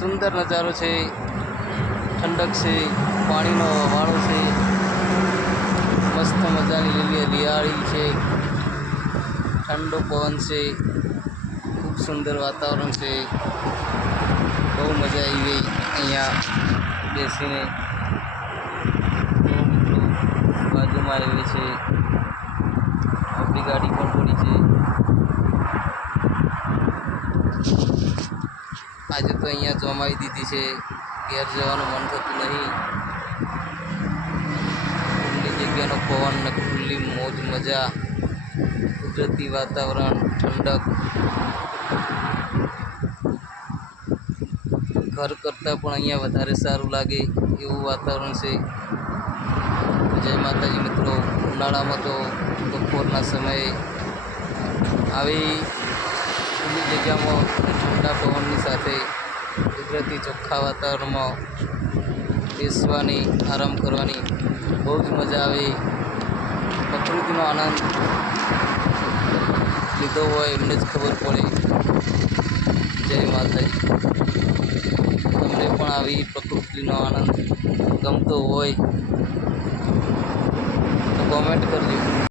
સુંદર નજારો છે, ઠંડક છે, પાણીનો વાળો છે, મસ્ત મજાની લીલી હરિયાળી છે, ઠંડો પવન છે, ખૂબ સુંદર વાતાવરણ છે. બહુ મજા આવી ગઈ અહીંયા બેસીને. બાજુમાં એવી છે આપણી ગાડી પણ પડી છે. આજે તો અહીંયા જમાઈ દીધી છે, ઘેર જવાનું મન થતું નહીં. ખુલ્લી જગ્યાનો પવન ને ખુલ્લી મોજ મજા, કુદરતી વાતાવરણ, ઠંડક, ઘર કરતાં પણ અહીંયા વધારે સારું લાગે એવું વાતાવરણ છે. જય માતાજી મિત્રો. ઉનાળામાં તો બપોરના સમયે આવી ખુલ્લી જગ્યામાં ઠંડા પવનની સાથે કુદરતી ચોખ્ખા વાતાવરણમાં બેસવાની, આરામ કરવાની બહુ જ મજા આવે. પ્રકૃતિનો આનંદ લીધો હોય એમને જ ખબર પડે. જય માતાજી. તમને પણ આવી પ્રકૃતિનો આનંદ ગમતો હોય તો કોમેન્ટ કરજો.